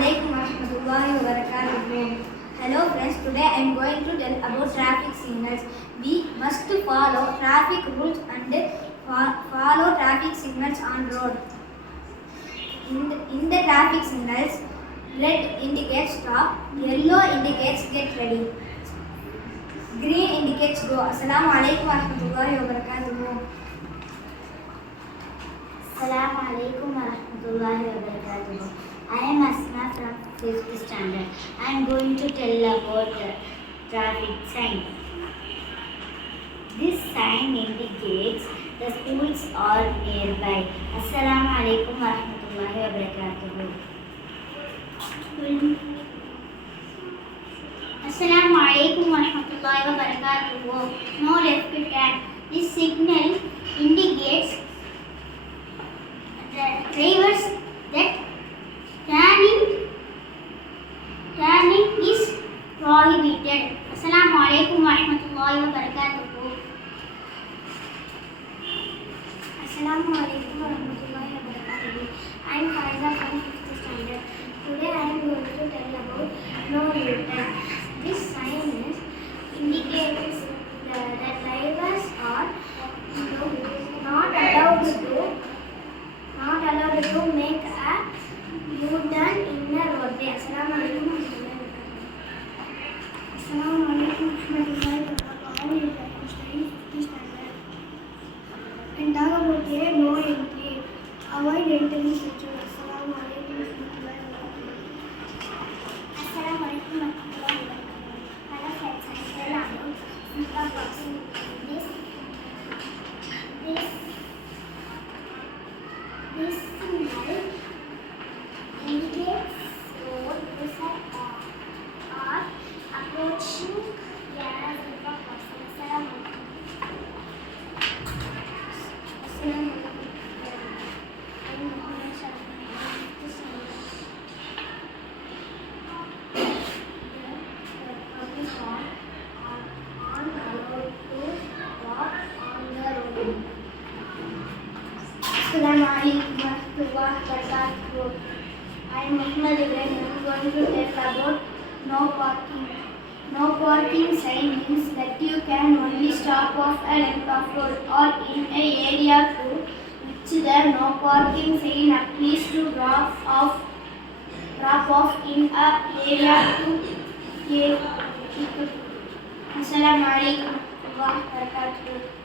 alaikum warahmatullahi wabarakatuh. Hello friends, today I am going to tell about traffic signals. We must follow traffic rules and follow traffic signals on road. In the traffic signals, red indicates stop, yellow indicates get ready, green indicates go. Assalamu alaikum warahmatullahi wabarakatuh. Assalamu alaikum warahmatullahi wabarakatuh. I am Asma from 5th standard. I am going to tell about the traffic sign. This sign indicates the schools are nearby. Assalamu alaikum warahmatullahi wabarakatuh. Assalamu alaikum warahmatullahi wabarakatuh. No left turn. This signal indicates the drivers that turning is prohibited. Assalamu alaikum warahmatullahi wabarakatuh. Assalamu alaikum warahmatullahi wabarakatuh. I am Faiza from 5th standard. Today I am going to tell about no U-turn. This sign indicates that drivers are not allowed to make a U-turn in the roadway. Assalamu alaikum warahmatullahi wabarakatuh. Assalamu alaikum warahmatullahi wabarakatuh. I am studying 5th standard. And talk about a no entry. Avoid entering switches. Assalamu alaikum warahmatullahi wabarakatuh. Assalamu alaikum warahmatullahi wabarakatuh. Hello friends, I am tell about zebra crossing. This signal indicates road users are approaching a zebra crossing. Assalamu alaikum. Assalamu alaikum. I am Muhammad Shafi. The public are allowed to walk on the road. Assalamu alaikum warahmatullahi wabarakatuh. I am Muhammad Ibrahim. I am going to tell about no parking. No parking sign means that you can only stop off a length of road or in a area to which the no parking sign applies to drop off in a area to. Assalamu alaikum warahmatullahi wabarakatuh.